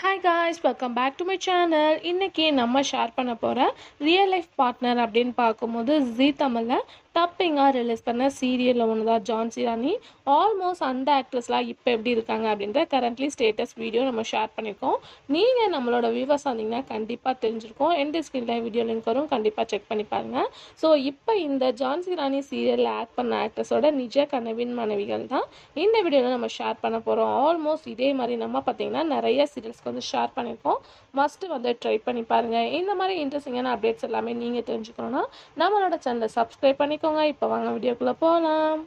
Hi guys, welcome back to my channel. இன்றைக்கி நம்ம share பண்ண போகிற ரியல் லைஃப் பார்ட்னர் அப்படின்னு பார்க்கும்போது ஜீ தமிழில் டப்பிங்காக ரிலீஸ் பண்ண சீரியலில் ஒன்று தான் ஜான்சி ராணி. ஆல்மோஸ்ட் அந்த ஆக்ட்ரஸ்லாம் இப்போ எப்படி இருக்காங்க அப்படின்ற கரண்ட்லி ஸ்டேட்டஸ் வீடியோ நம்ம ஷேர் பண்ணியிருக்கோம். நீங்கள் நம்மளோட வியூவர்ஸ் வந்தீங்கன்னா கண்டிப்பாக தெரிஞ்சிருக்கோம். எந்த ஸ்க்ரீனில் வீடியோ லிங்க் வரும், கண்டிப்பாக செக் பண்ணி பாருங்கள். ஸோ இப்போ இந்த ஜான்சி ராணி சீரியலில் ஆக்ட் பண்ண ஆக்ட்ரஸோட நிஜ கனவின் மனைவிகள் தான் இந்த வீடியோவில் நம்ம ஷேர் பண்ண போகிறோம். ஆல்மோஸ்ட் இதே மாதிரி நம்ம பார்த்திங்கன்னா நிறைய சீரியல்ஸ்க்கு ஷேர் பண்ணியிருக்கோம். மஸ்ட்டு ட்ரை பண்ணி பாருங்கள். இந்த மாதிரி இன்ட்ரெஸ்டிங்கான அப்டேட்ஸ் எல்லாமே நீங்கள் தெரிஞ்சுக்கணுன்னா நம்மளோட சேனலை சப்ஸ்கிரைப் பண்ணிக்கோங்க. இப்போ வாங்க வீடியோக்குள்ளே போகலாம்.